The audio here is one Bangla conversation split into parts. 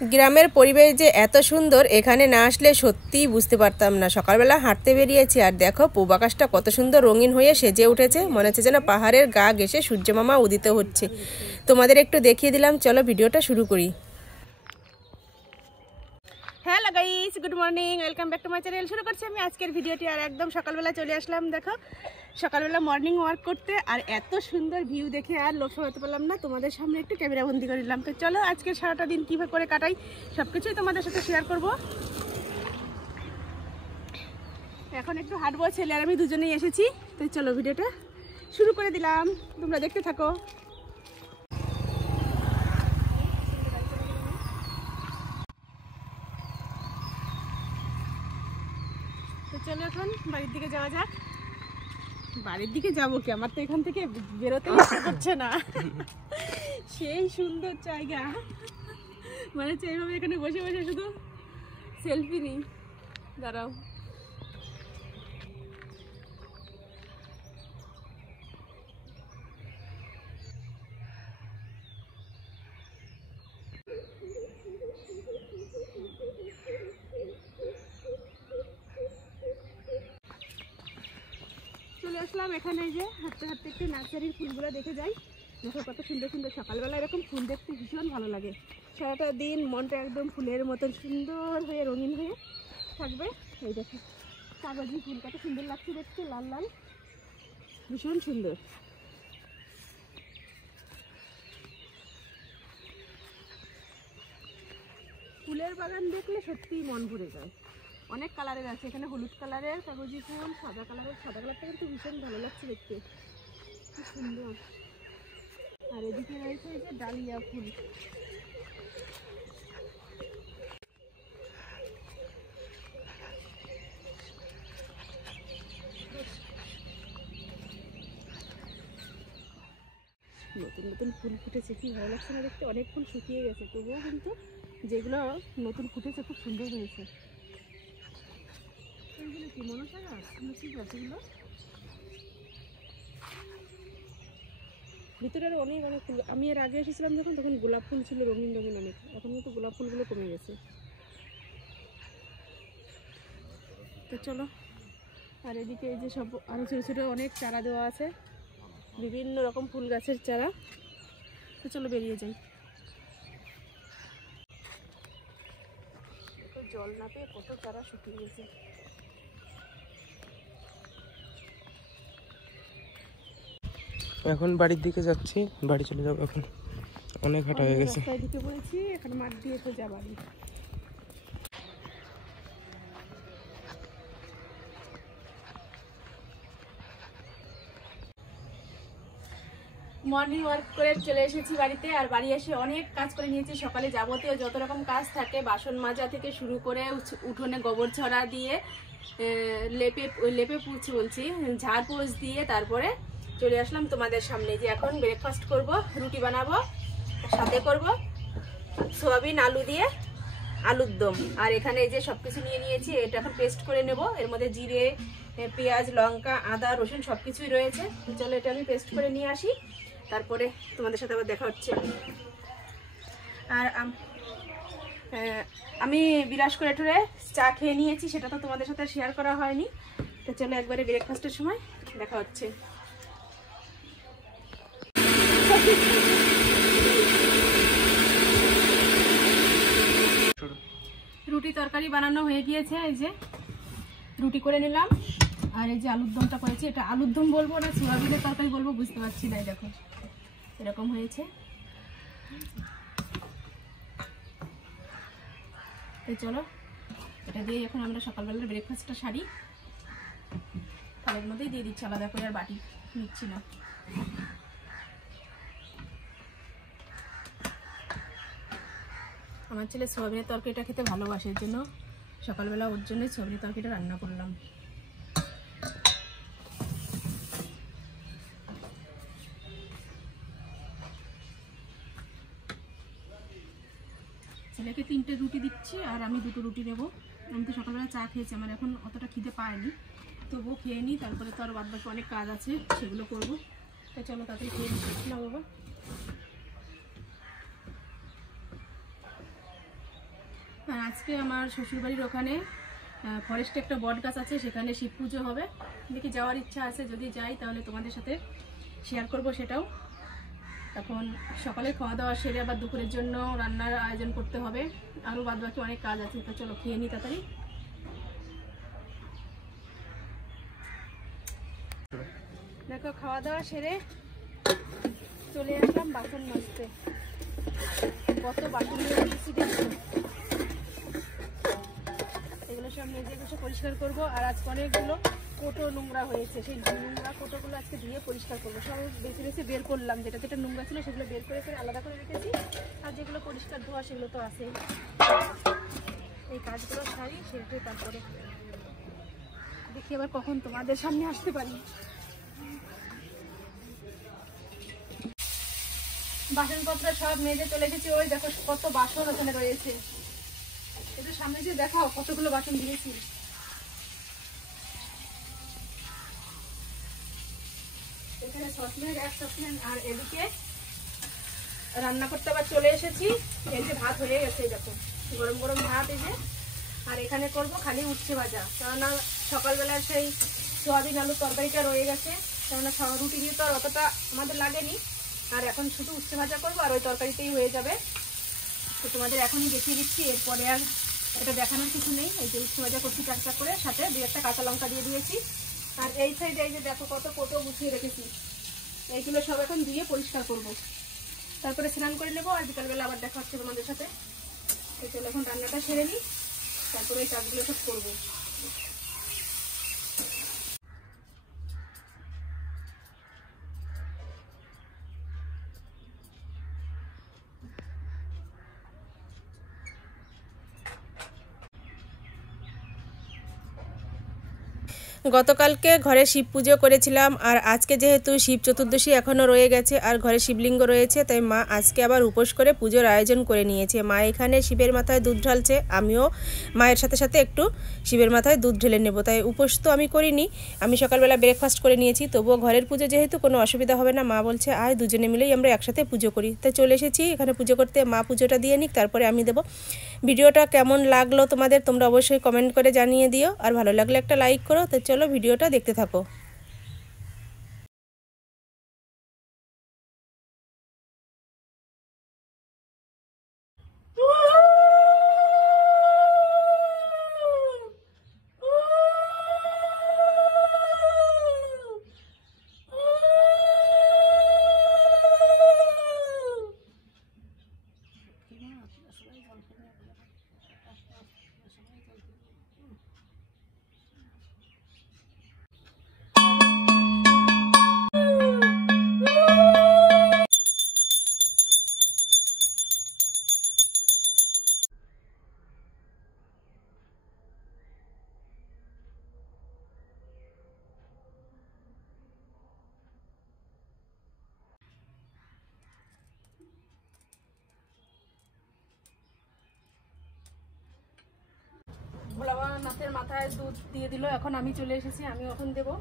গ্রামের পরিবেশ যে এত সুন্দর, এখানে না আসলে সত্যিই বুঝতে পারতাম না। সকালবেলা হাঁটতে বেরিয়েছি আর দেখো পূব আকাশটা কত সুন্দর রঙিন হয়ে সেজে উঠেছে, মনে হচ্ছে যেন পাহাড়ের গা ঘেঁষে সূর্যমামা উদিত হচ্ছে। তোমাদের একটু দেখিয়ে দিলাম, চলো ভিডিওটা শুরু করি। Hello guys, good morning, welcome back to my channel. শুরু করছি আমি আজকের ভিডিওটি। আর একদম সকালবেলা চলে আসলাম, দেখো সকালবেলা মর্নিং ওয়াক করতে। আর এত সুন্দর ভিউ দেখে আর লোভ হতে পারলাম না, তোমাদের সামনে একটু ক্যামেরা বন্দি করে নিলাম। তো চলো আজকে সারাটা দিন কীভাবে করে কাটাই সব কিছুই তোমাদের সাথে শেয়ার করব। এখন একটু হাঁটবো, ছেলে আর আমি দুজনেই এসেছি। তো চলো ভিডিওটা শুরু করে দিলাম, তোমরা দেখতে থাকো। তো চলো এখন বাড়ির দিকে যাওয়া যাক। বাড়ির দিকে যাবো কি, আমার তো এখান থেকে বেরোতে ইচ্ছা করছে না। সেই সুন্দর জায়গা, মানে এইভাবে এখানে বসে বসে শুধু সেলফি নিই। দাঁড়াও, চলে আসলাম এখানে। যে হাঁটতে হাঁটতে একটু নার্সারির ফুলগুলো দেখে যাই। দেখো কত সুন্দর সুন্দর, সকালবেলা এরকম ফুল দেখতে ভীষণ ভালো লাগে। সারাটা দিন মনটা একদম ফুলের মতন সুন্দর হয়ে রঙিন হয়ে থাকবে। এই দেখো কাগজি ফুল কত সুন্দর লাগছে দেখতে, লাল লাল, ভীষণ সুন্দর। ফুলের বাগান দেখলে সত্যিই মন ভরে যায়। অনেক কালারের আছে এখানে, হলুদ কালারের কাগজি ফুল, সাদা কালারের। সাদা কালারটা কিন্তু ভীষণ ভালো লাগছে দেখতে, খুব সুন্দর। আর এদিকে রয়েছে এই যে ডালিয়া ফুল। নতুন নতুন ফুল ফুটেছে, কি ভালো লাগছে না দেখতে। অনেক ফুল শুকিয়ে গেছে, তবুও কিন্তু যেগুলো নতুন ফুটেছে খুব সুন্দর হয়েছে। এইগুলো কি মনসা গাছ, কি গাছ এগুলো? ভিতরে আরো অনেক অনেক ফুল। আমি এর আগে এসেছিলাম যখন, তখন গোলাপ ফুল ছিল রঙিন রঙিন অনেক। এখন কিন্তু গোলাপ ফুলগুলো কমে গেছে। তো চলো, আর এদিকে এই যে সব আরো ছোটো ছোটো অনেক চারা দেওয়া আছে, বিভিন্ন রকম ফুল গাছের চারা। তো চলো বেরিয়ে যাই। জল না পেয়ে কত চারা শুকিয়ে গেছে। এখন বাড়ির দিকে যাচ্ছি, বাড়ি চলে যাবো। এখন অনেক হাঁটা হয়ে গেছে। রাস্তায় ঢুকে পড়েছি, এখন মাঠ দিয়ে সোজা বাড়ি। মর্নিং ওয়াক করে চলে এসেছি বাড়িতে। আর বাড়ি এসে অনেক কাজ করে নিয়েছি। সকালে যাবতীয় যত রকম কাজ থাকে, বাসন মাজা থেকে শুরু করে উঠোনে গোবর ছড়া দিয়ে লেপে পুছি বলছি ঝাড় পোছ দিয়ে তারপরে চলে আসলাম তোমাদের সামনে। যে এখন ব্রেকফাস্ট করব, রুটি বানাবো, সাথে করব সোয়াবিন আলু দিয়ে আলুর দম। আর এখানে এই যে সব কিছু নিয়ে নিয়েছি, এটা এখন পেস্ট করে নেব। এর মধ্যে জিরে, পেঁয়াজ, লঙ্কা, আদা, রসুন সব কিছুই রয়েছে। চলো এটা আমি পেস্ট করে নিয়ে আসি, তারপরে তোমাদের সাথে আবার দেখা হচ্ছে। আর আমি বিরাস করে টুরে চা খেয়ে নিয়েছি, সেটা তো তোমাদের সাথে শেয়ার করা হয়নি। তো চলো একবারে ব্রেকফাস্টের সময় দেখা হচ্ছে। রুটি তরকারি বানানো হয়ে গিয়েছে, এই যে রুটি করে নিলাম। আর এই যে আলুর দমটা করেছি, এটা আলুর দম বলবো না সোয়াবিনের তরকারি বলবো বুঝতে পারছি না। দেখো এরকম হয়েছে। তো চলো এটা দিয়ে এখন আমরা সকালবেলার ব্রেকফাস্টটা সারি। থালের মধ্যেই দিয়ে দিচ্ছি, আলাদা করে আর বাটি নিচ্ছি না। আমার ছেলে সোয়াবিনের তরকারিটা খেতে ভালোবাসে, এর জন্য সকালবেলা ওর জন্যই সোয়াবিনের তরকারিটা রান্না করলাম। ছেলেকে 3টে রুটি দিচ্ছি আর আমি 2টো রুটি নেবো। আমি তো সকালবেলা চা খেয়েছি, আমার এখন অতটা খিদে পায়নি, তবুও খেয়ে নিই। তারপরে তো আর বাদ বাকি অনেক কাজ আছে, সেগুলো করবো। তো চলো তাড়াতাড়ি খেয়ে না বাবা। আর আজকে আমার শ্বশুরবাড়ির ওখানে ফরেস্টে একটা বট গাছ আছে, সেখানে শিব পুজো হবে। দেখি যাওয়ার ইচ্ছা আছে, যদি যাই তাহলে তোমাদের সাথে শেয়ার করব সেটাও। এখন সকালে খাওয়া দাওয়া সেরে আবার দুপুরের জন্য রান্নার আয়োজন করতে হবে, আরও বাদ বাকি অনেক কাজ আছে। তো চলো খেয়ে নিই তাড়াতাড়ি। দেখো খাওয়া দাওয়া সেরে চলে আসলাম বাসন মাজতে। কত বাসন নিয়ে এসেছি দেখো, এগুলো সব মেজে বসে পরিষ্কার করবো। আর আজকে অনেকগুলো কোটো নোংরা হয়েছে, সেই নোংরা কোটোগুলো আজকে ধুয়ে পরিষ্কার করবো। সব বেছে বেছে বের করলাম, যেটা যেটা নোংরা ছিল সেগুলো বের করে করে আলাদা করে রেখেছি। আর যেগুলো পরিষ্কার ধোয়া সেগুলো তো আছেই। এই কাজগুলো সারি সেরে তারপরে দেখি আবার কখন তোমাদের সামনে আসতে পারি। বাসনপত্র সব মেজে চলে এসেছি। ওই দেখো কত বাসন ওখানে রয়েছে, একটু সামনে যে দেখো কতগুলো বাসন দিয়েছি। এখানে সসপ্যান, এক সসপ্যান। আর এদিকে রান্না করতে আবার চলে এসেছি। এই যে ভাত হয়ে গেছে, দেখো গরম গরম ভাত। এই যে আর এখানে করব খালি উচ্ছে ভাজা, কেননা সকালবেলার সেই সোয়াবিন আলুর তরকারিটা রয়ে গেছে, কেননা রুটি দিয়ে তো আর অতটা আমাদের লাগেনি। আর এখন শুধু উচ্ছে ভাজা করবো, আর ওই তরকারিতেই হয়ে যাবে। তো তোমাদের এখনই দেখিয়ে দিচ্ছি, এরপরে আর এটা দেখানোর কিছু নেই। এই যে উচ্ছে ভাজা করছি টাকটা করে, সাথে 2-1টা কাঁচা লঙ্কা দিয়ে দিয়েছি। আর এই সাইডে এই যে দেখো কত কোটো গুছিয়ে রেখেছি, এইগুলো সব এখন দিয়ে পরিষ্কার করব, তারপরে স্নান করে নেবো। আর বিকালবেলা আবার দেখা হচ্ছে তোমাদের সাথে। তো চলো এখন রান্নাটা সেরে নিই, তারপরে এই কাজগুলো সব করবো। গতকালকে ঘরে শিব পুজো করেছিলাম, আর আজকে যেহেতু শিব চতুর্দশী এখনও রয়ে গেছে আর ঘরে শিবলিঙ্গ রয়েছে, তাই মা আজকে আবার উপোস করে পুজোর আয়োজন করে নিয়েছে। মা এখানে শিবের মাথায় দুধ ঢালছে, আমিও মায়ের সাথে সাথে একটু শিবের মাথায় দুধ ঢেলে নেব। তাই উপোস তো আমি করিনি, আমি সকালবেলা ব্রেকফাস্ট করে নিয়েছি। তবুও ঘরের পুজো যেহেতু কোনো অসুবিধা হবে না, মা বলছে আয় দুজনে মিলেই আমরা একসাথে পুজো করি। তাই চলে এসেছি এখানে পুজো করতে। মা পুজোটা দিয়ে নিক, তারপরে আমি দেবো। ভিডিওটা কেমন লাগলো তোমাদের তোমরা অবশ্যই কমেন্ট করে জানিয়ে দিও, আর ভালো লাগলে একটা লাইক করো। তো চলো ভিডিওটা দেখতে থাকো। ভোলানাথের মাথায় দুধ দিয়ে দিল, এখন আমি চলে এসেছি, আমি এখন দেবো।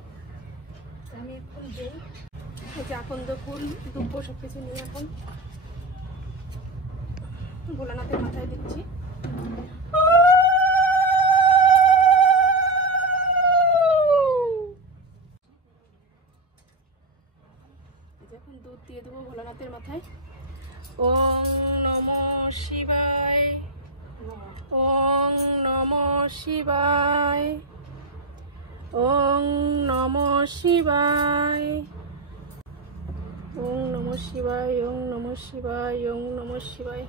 আমি এখন দেই, এই যে আকন্দ ফুল দুব্ব সব কিছু নিয়ে এখন ভোলানাথের মাথায় দিচ্ছি। এখন দুধ দিয়ে দেবো ভোলানাথের মাথায়। ওং নমঃ শিবায়, ওং নমঃ শিবায়, ওং নমঃ শিবায়, ওং নমঃ শিবায়, ওং নমঃ শিবায়, ওং নমঃ শিবায়।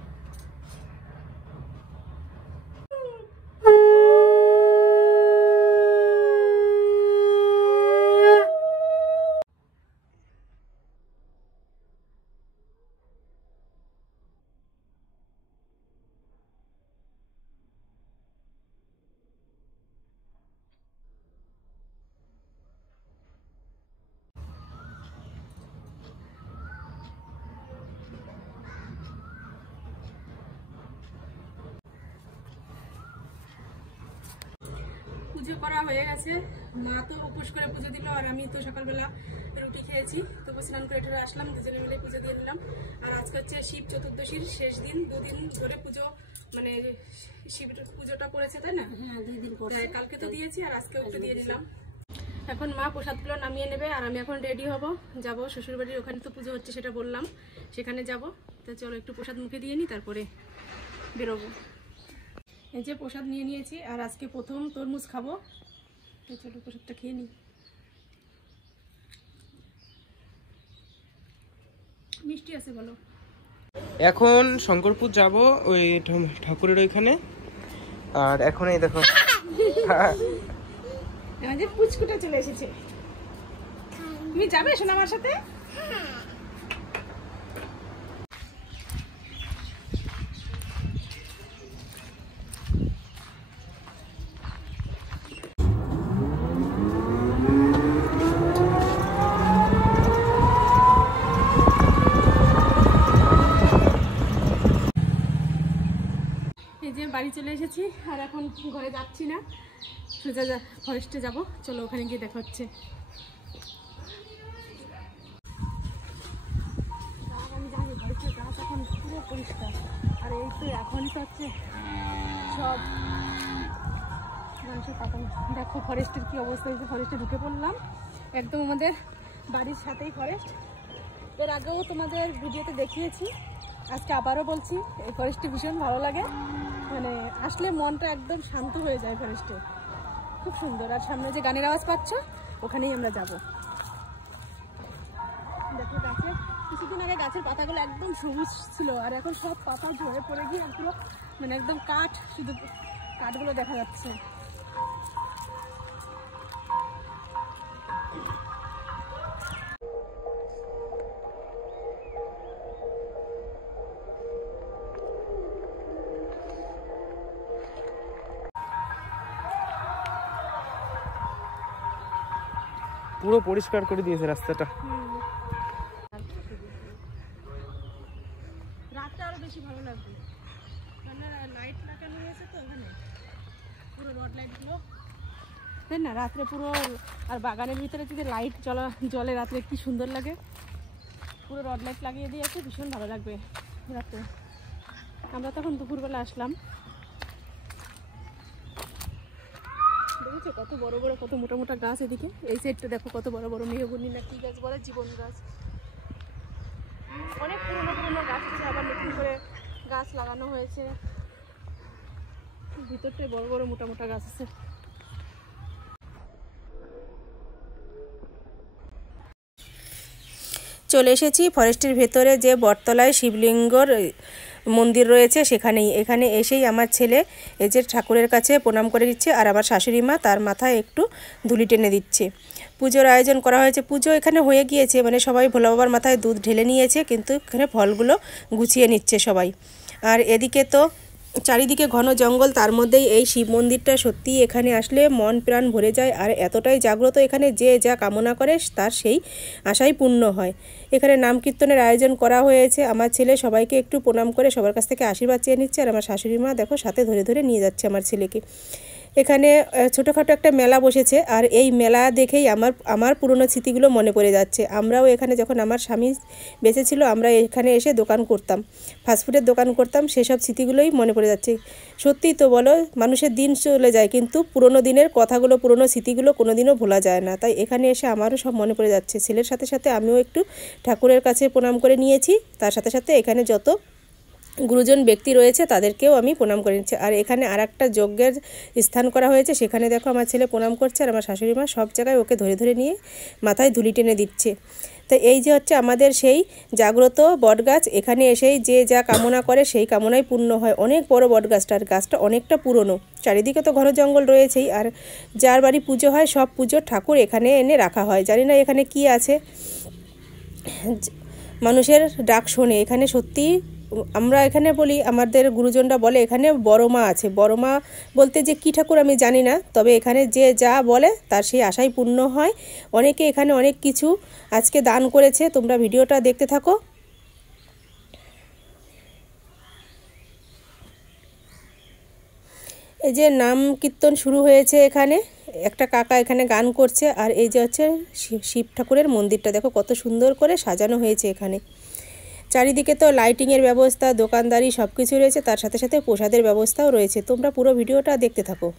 পুজো করা হয়ে গেছে, মা তো উপোস করে পুজো দিল, আর আমি তো সকালবেলা রুটি খেয়েছি। তবু স্নান করে টোরে আসলাম, দুজনে মিলে পুজো দিয়ে নিলাম। আর আজকে হচ্ছে শিব চতুর্দশীর শেষ দিন, 2 দিন ধরে পুজো মানে শিব পুজোটা করেছে, তাই না? হ্যাঁ 2 দিন পর। হ্যাঁ, কালকে তো দিয়েছি আর আজকেও একটু দিয়ে দিলাম। এখন মা প্রসাদগুলো নামিয়ে নেবে আর আমি এখন রেডি হব, যাব শ্বশুরবাড়ির ওখানে তো পুজো হচ্ছে সেটা বললাম, সেখানে যাব। তো চলো একটু প্রসাদ মুখে দিয়ে নিই, তারপরে বেরোবো। এই যে প্রসাদ নিয়ে নিয়েছি আর আজকে প্রথম তরমুজ খাবো, তো চলো প্রসাদটা খেয়ে নিই। মিষ্টি আছে বলো। এখন শঙ্করপুর যাব ওই ঠাকুরের ওইখানে। আর এখন এই দেখো আমাদের পুচকুটা চলে এসেছে। তুমি যাবে শোনা আমার সাথে? এই যে বাড়ি চলে এসেছি আর এখন ঘরে যাচ্ছি না, সোজা ফরেস্টে যাব। চলো ওখানে গিয়ে দেখা হচ্ছে। আমি জানি ফরেস্টের গাছ এখন পুরো পরিষ্কার, আর এই তো এখনই তো হচ্ছে সব মানুষের পাতা। দেখো ফরেস্টের কি অবস্থা হয়েছে, ফরেস্টে ঢুকে পড়লাম একদম আমাদের বাড়ির সাথেই ফরেস্ট। এর আগেও তোমাদের ভিডিওতে দেখিয়েছি, আজকে আবারও বলছি, এই ফরেস্টে ভীষণ ভালো লাগে। মানে আসলে মনটা একদম শান্ত হয়ে যায় ফরেস্টে, খুব সুন্দর। আর সামনে যে গানের আওয়াজ পাচ্ছ ওখানেই আমরা যাব। দেখো গাছের কিছুদিন আগে গাছের পাতাগুলো একদম সবুজ ছিল আর এখন সব পাতা ঝরে পড়ে গিয়ে পুরো মানে একদম কাঠ, শুধু কাঠগুলো দেখা যাচ্ছে। পুরো পরিষ্কার করে দিয়েছে রাস্তাটা। রাতটা আরো বেশি ভালো লাগবে, কারণ লাইট লাগানো হয়েছে তো ওখানে, পুরো রড লাইটগুলো, তাই না? রাত্রে পুরো, আর বাগানের ভিতরে যদি লাইট জলে রাত্রে কি সুন্দর লাগে। পুরো রড লাইট লাগিয়ে দিয়েছে, ভীষণ ভালো লাগবে রাত্রে। আমরা তখন দুপুরবেলা আসলাম। দেখেছো কত বড় বড়, কত মোটা মোটা গাছ এদিকে। এই সাইডটা দেখো কত বড় বড় মেহগনি না কি গাছ বলে, জীবন গাছ। অনেক পুরনো পুরনো গাছ আছে, আবার নতুন করে গাছ লাগানো হয়েছে। ভিতরটায় বড় বড় মোটা মোটা গাছ আছে। চলে এসেছি ফরেস্টের ভেতরে যে বটতলায় শিবলিঙ্গর মন্দির রয়েছে সেখানেই। এখানে এসেই আমার ছেলে এই যে ঠাকুরের কাছে প্রণাম করে দিচ্ছে আর আমার শাশুড়ি মা তার মাথায় একটু ধুলি টেনে দিচ্ছে। পুজোর আয়োজন করা হয়েছে, পুজো এখানে হয়ে গিয়েছে, মানে সবাই ভোলা বাবার মাথায় দুধ ঢেলে নিয়েছে, কিন্তু এখানে ফলগুলো গুছিয়ে নিচ্ছে সবাই। আর এদিকে তো চারিদিকে ঘন জঙ্গল, তার মধ্যেই এই শিব মন্দিরটা সত্যি এখানে আসলে মন প্রাণ ভরে যায়। আর এতটাই জাগ্রত এখানে, যে যা কামনা করে তার সেই আশাই পূর্ণ হয়। এখানে নাম কীর্তনের আয়োজন করা হয়েছে। আমার ছেলে সবাইকে একটু প্রণাম করে সবার কাছ থেকে আশীর্বাদ চেয়ে নিচ্ছে, আর আমার শাশুড়ি মা দেখো সাথে ধরে ধরে নিয়ে যাচ্ছে আমার ছেলেকে। এখানে ছোটোখাটো একটা মেলা বসেছে, আর এই মেলা দেখেই আমার পুরনো স্মৃতিগুলো মনে পড়ে যাচ্ছে। আমরাও এখানে যখন আমার স্বামী বেঁচে ছিল, আমরা এখানে এসে দোকান করতাম, ফাস্টফুডের দোকান করতাম, সেসব স্মৃতিগুলোই মনে পড়ে যাচ্ছে। সত্যিই তো বলো, মানুষের দিন চলে যায় কিন্তু পুরনো দিনের কথাগুলো, পুরনো স্মৃতিগুলো কোনোদিনও ভোলা যায় না। তাই এখানে এসে আমারও সব মনে পড়ে যাচ্ছে। ছেলের সাথে সাথে আমিও একটু ঠাকুরের কাছে প্রণাম করে নিয়েছি, তার সাথে সাথে এখানে যত গুরুজন ব্যক্তি রয়েছে তাদেরকেও আমি প্রণাম করে নিচ্ছি। আর এখানে আর একটা যজ্ঞের স্থান করা হয়েছে, সেখানে দেখো আমার ছেলে প্রণাম করছে, আর আমার শাশুড়ি মা সব জায়গায় ওকে ধরে ধরে নিয়ে মাথায় ধুলি টেনে দিচ্ছে। তো এই যে হচ্ছে আমাদের সেই জাগ্রত বটগাছ, এখানে এসেই যে যা কামনা করে সেই কামনাই পূর্ণ হয়। অনেক বড় বটগাছটা, আর গাছটা অনেকটা পুরনো, চারিদিকে তো ঘন জঙ্গল রয়েছেই। আর যার বাড়ি পুজো হয় সব পুজোর ঠাকুর এখানে এনে রাখা হয়। জানি না এখানে কি আছে, মানুষের ডাক শোনে এখানে। সত্যি আমরা এখানে বলি, আমাদের গুরুজনরা বলে এখানে বড় মা আছে। বড় মা বলতে যে কী ঠাকুর আমি জানি না, তবে এখানে যে যা বলে তার সেই আশাই পূর্ণ হয়। অনেকে এখানে অনেক কিছু আজকে দান করেছে, তোমরা ভিডিওটা দেখতে থাকো। এই যে নাম কীর্তন শুরু হয়েছে, এখানে একটা কাকা এখানে গান করছে। আর এই যে হচ্ছে শিব ঠাকুরের মন্দিরটা দেখো কত সুন্দর করে সাজানো হয়েছে এখানে। চারিদিকে তো লাইটিংয়ের ব্যবস্থা, দোকানদারি সব কিছু রয়েছে, তার সাথে সাথে প্রসাদের ব্যবস্থাও রয়েছে। তোমরা পুরো ভিডিওটা দেখতে থাকো।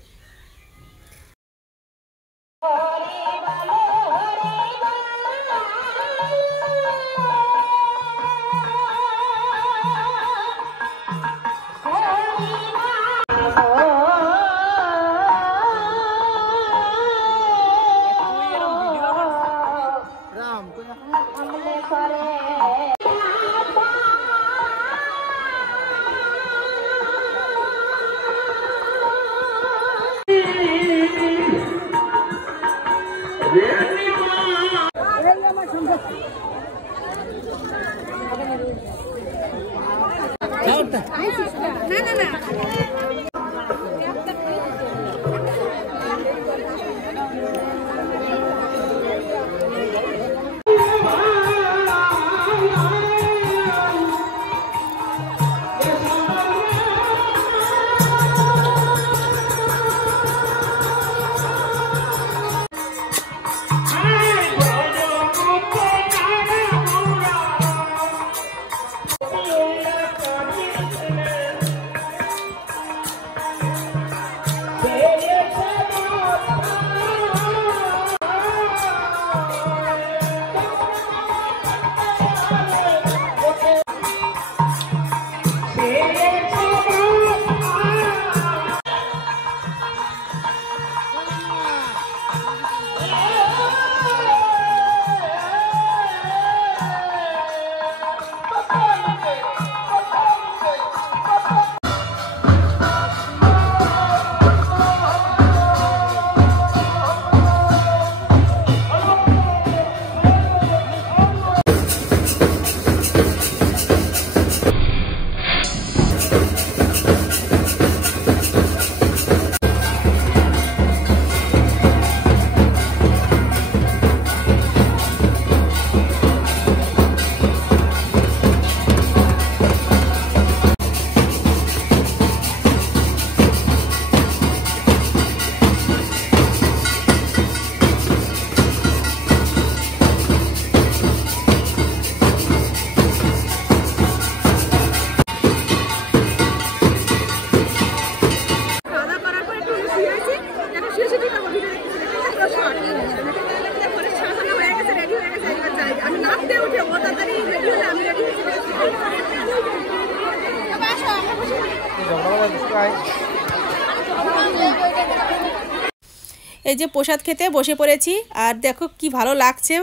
এই যে প্রসাদ খেতে বসে পড়েছি, আর দেখো কি ভালো লাগছে।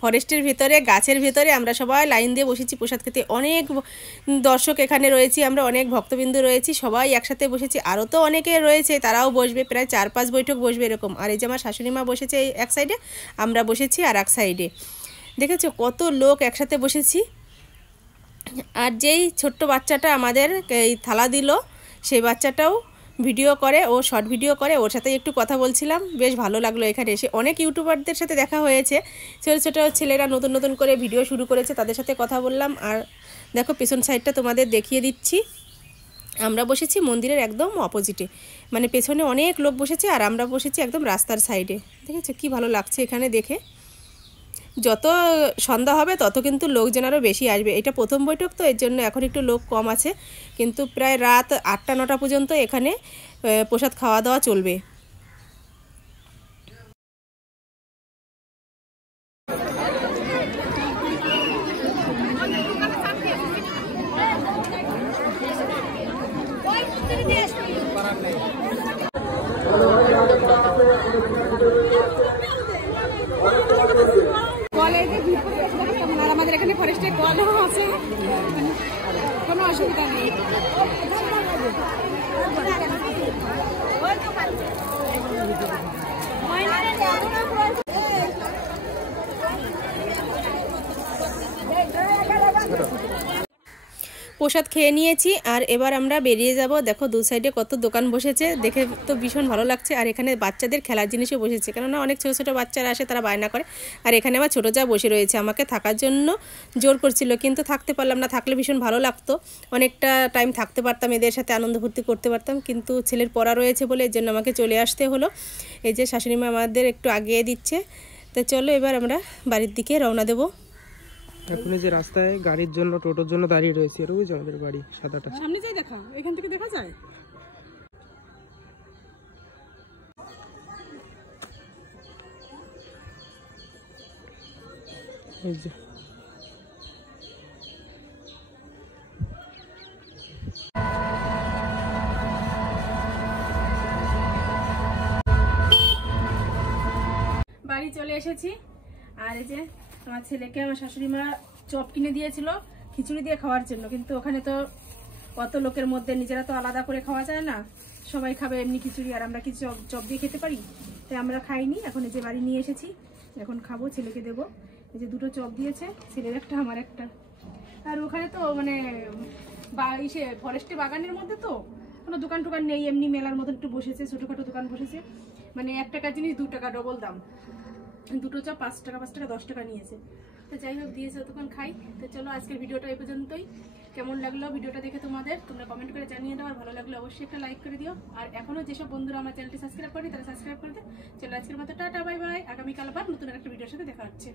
ফরেস্টের ভিতরে, গাছের ভিতরে আমরা সবাই লাইন দিয়ে বসেছি প্রসাদ খেতে। অনেক দর্শক এখানে রয়েছি, আমরা অনেক ভক্তবিন্দু রয়েছি, সবাই একসাথে বসেছি। আরও তো অনেকে রয়েছে, তারাও বসবে, প্রায় 4-5 বৈঠক বসবে এরকম। আর এই যে আমার শাশুড়ি মা বসেছে এই এক সাইডে, আমরা বসেছি আর এক সাইডে। দেখেছো কত লোক একসাথে বসেছি। আর যেই ছোট্ট বাচ্চাটা আমাদের এই থালা দিল, সেই বাচ্চাটাও ভিডিও করে, ও শর্ট ভিডিও করে, ওর সাথে একটু কথা বলছিলাম। বেশ ভালো লাগলো এখানে এসে। অনেক ইউটিউবারদের সাথে দেখা হয়েছে, ছোটো ছোটো ছেলেরা নতুন নতুন করে ভিডিও শুরু করেছে, তাদের সাথে কথা বললাম। আর দেখো পেছন সাইডটা তোমাদের দেখিয়ে দিচ্ছি। আমরা বসেছি মন্দিরের একদম অপোজিটে, মানে পেছনে অনেক লোক বসেছে আর আমরা বসেছি একদম রাস্তার সাইডে। দেখেছো কি ভালো লাগছে এখানে দেখে। যত সন্ধ্যা হবে তত কিন্তু লোকজন আরও বেশি আসবে। এটা প্রথম বৈঠক তো, এর জন্য এখন একটু লোক কম আছে, কিন্তু প্রায় রাত 8টা-9টা পর্যন্ত এখানে প্রসাদ খাওয়া দাওয়া চলবে। আর আমাদের এখানে ফরেস্টের কলও আছে, কোনো অসুবিধা নেই। প্রসাদ খেয়ে নিয়েছি আর এবার আমরা বেরিয়ে যাব। দেখো দু সাইডে কত দোকান বসেছে, দেখে তো ভীষণ ভালো লাগছে। আর এখানে বাচ্চাদের খেলার জিনিসও বসেছে, কেননা অনেক ছোটো ছোটো বাচ্চারা আসে, তারা বায়না করে। আর এখানে আমার ছোটো যা বসে রয়েছে, আমাকে থাকার জন্য জোর করছিল, কিন্তু থাকতে পারলাম না। থাকলে ভীষণ ভালো লাগতো, অনেকটা টাইম থাকতে পারতাম, এদের সাথে আনন্দ ফুর্তি করতে পারতাম, কিন্তু ছেলের পড়া রয়েছে বলে এর জন্য আমাকে চলে আসতে হলো। এই যে শাশুড়ি মা আমাদের একটু আগিয়ে দিচ্ছে। তো চলো এবার আমরা বাড়ির দিকে রওনা দেবো। এখন এই যে রাস্তায় গাড়ির জন্য, টোটোর জন্য দাঁড়িয়ে রয়েছে। আর ওই যে আমাদের বাড়ি সাদাটা। সামনে যাই দেখা, এখান থেকে দেখা যায়। এই যে বাড়ি চলে এসেছি। আর এই যে আমার ছেলেকে আমার শাশুড়ি মা চপ কিনে দিয়েছিল খিচুড়ি দিয়ে খাওয়ার জন্য, কিন্তু ওখানে তো কত লোকের মধ্যে নিজেরা তো আলাদা করে খাওয়া যায় না, সবাই খাবে এমনি খিচুড়ি, আর আমরা কি চপ দিয়ে খেতে পারি? তাই আমরা খাইনি। এখন এই যে বাড়ি নিয়ে এসেছি, এখন খাবো, ছেলেকে দেবো। এই যে দুটো চপ দিয়েছে, ছেলের একটা আমার একটা। আর ওখানে তো মানে ফরেস্টে বাগানের মধ্যে তো কোনো দোকান টোকান নেই, এমনি মেলার মতন একটু বসেছে, ছোটোখাটো দোকান বসেছে। মানে 1 টাকার জিনিস 2 টাকা, ডবল দাম। দুটো চপ 5 টাকা 10 টাকা নিয়েছে। তো যাই হোক, দিয়েছে তখন খাই। তো চলো আজকের ভিডিওটা এই পর্যন্তই। কেমন লাগলো ভিডিওটা দেখে তোমরা কমেন্ট করে জানিয়ে দাও। আর ভালো লাগলে অবশ্যই একটা লাইক করে দিও। আর এখনো যেসব বন্ধুরা আমার চ্যানেলটি সাবস্ক্রাইব করেনি তারা সাবস্ক্রাইব করে দে। চলো আজকের মতো টাটা, বাই বাই। আগামীকাল আবার নতুন একটা ভিডিওর সাথে দেখা হচ্ছে।